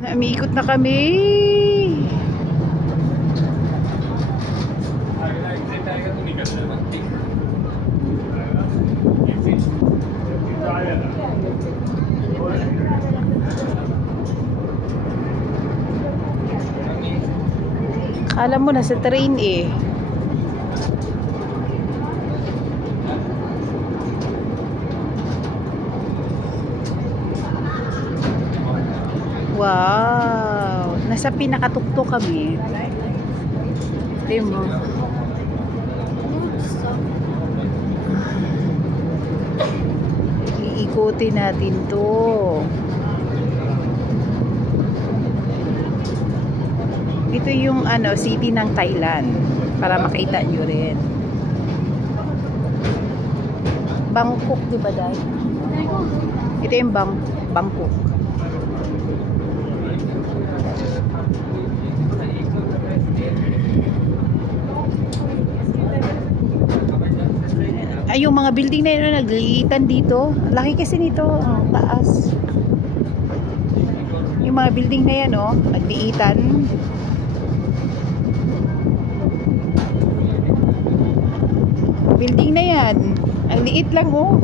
Umiikot na kami. Akala mo nasa train eh. Wow! Nasa pinakatuktok kami. Tingnan mo. Iikutin natin to. Ito yung city ng Thailand para makita nyo rin. Bangkok, di ba dahil? Ito yung Bangkok. Ay, yung mga building na yun nagliliitan dito. Laki kasi nito, ang taas. Yung mga building na yan, oh, nagliitan. Building na yan. Ang liit lang, oh.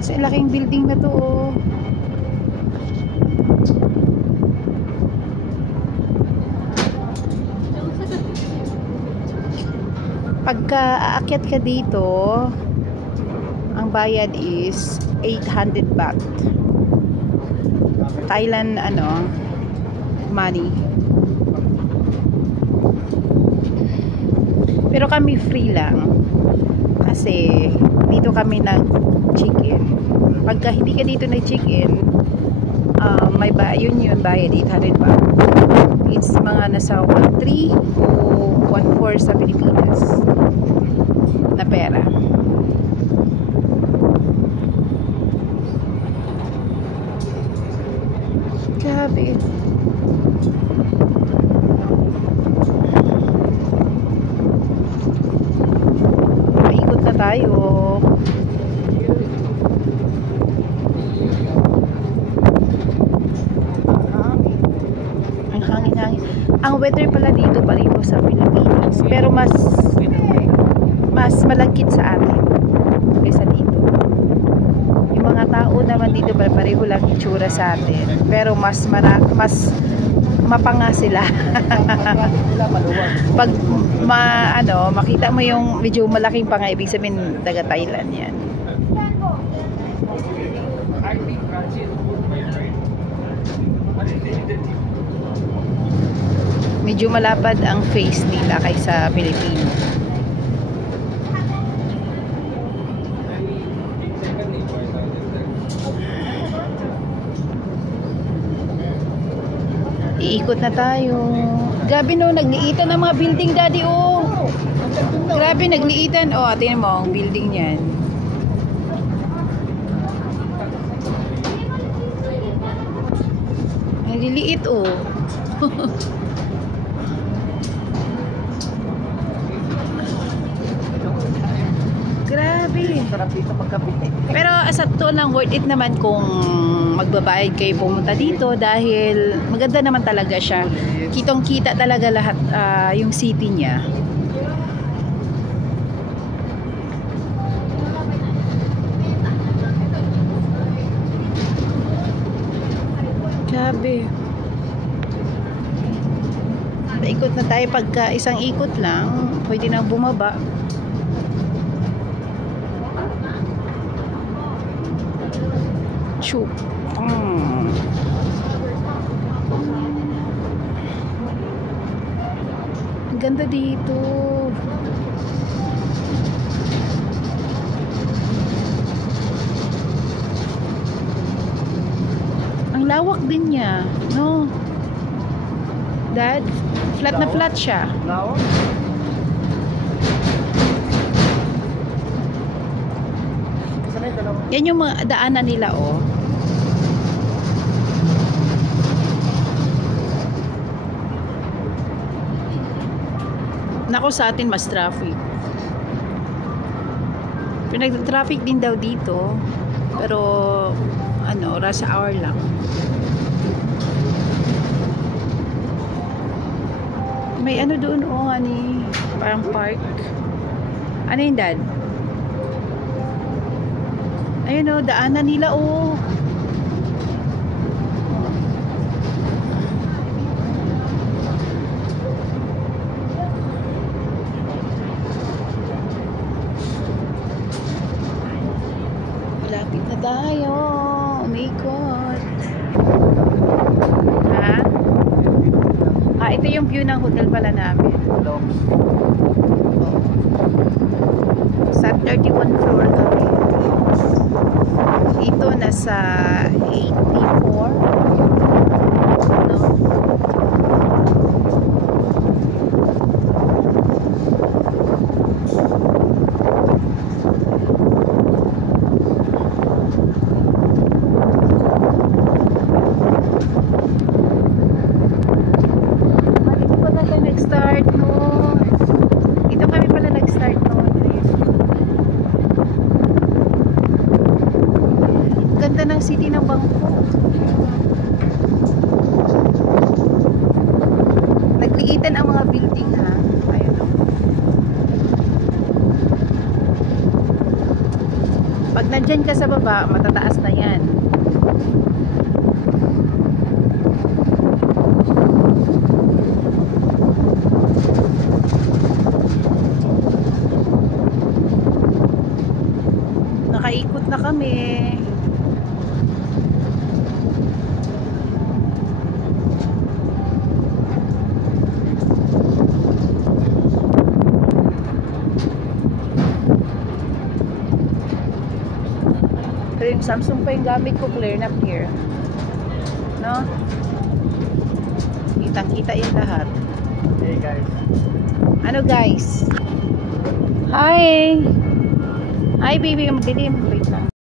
Kasi laking building na to, oh. Pagka aakyat ka dito, ang bayad is 800 baht. Thailand money. Pero kami free lang kasi dito kami nag-check-in. Pagka hindi ka dito nag-check-in, may yun bayad 800 baht. It's mga nasa 1.3 o 1.4 sa Pilipinas na pera. Grabe. Maikot na tayo. Ang hangin-hangin. Ang weather pala dito pareho sa Pilipinas, pero mas malagkit sa atin kaysa dito. Yung mga tao naman dito pareho lang itsura sa atin, pero mas mapanga sila. Pag makita mo yung medyo malaking panga, ibig sabihin taga Thailand yan. Medyo malapad ang face nila kaysa Pilipino. Iikot na tayo. Grabe no, nagliitan ng mga building, daddy, oh. Grabe, nagliitan. Oh, tingnan mo ang building niyan. Ang liliit, oh. Grabe. Sarap dito magkape. Pero sa to lang, worth it naman kung magbabayad kayo pumunta dito dahil maganda naman talaga siya. Kitong-kita talaga lahat yung city niya. Grabe. Ikot na tayo, pagka isang ikot lang, pwede na bumaba. Chup. Ganda dito. Ang lawak din niya, no? Dad, flat na flat siya. Lawak? Yan yung mga daanan nila, oh. Nako, sa atin mas traffic. Pinag-traffic din daw dito. Pero ano, rush hour lang. May ano doon, oh, ani, parang park. Ano yun, Dad? Ayun, oh, daanan nila, oh. Malapit na tayo. Umikot. Ha? Ah, ito yung view ng hotel pala namin. Oh. Sa 31 floor kami. Ito nasa 84. No? Nag-start noon. Ito kami pala nag-start noon. Ganda ng city ng Bangkok. Nagliitan ang mga building, ha. Ayun, oh. Pag nandyan ka sa baba, matataas na yan. Nakaikot na kami. Pero yung Samsung pa yung gamit ko, clear na clear. No? Kitang-kita yung lahat. Hey guys. Ano guys? Hi! Hi baby, magdilim. Wait na.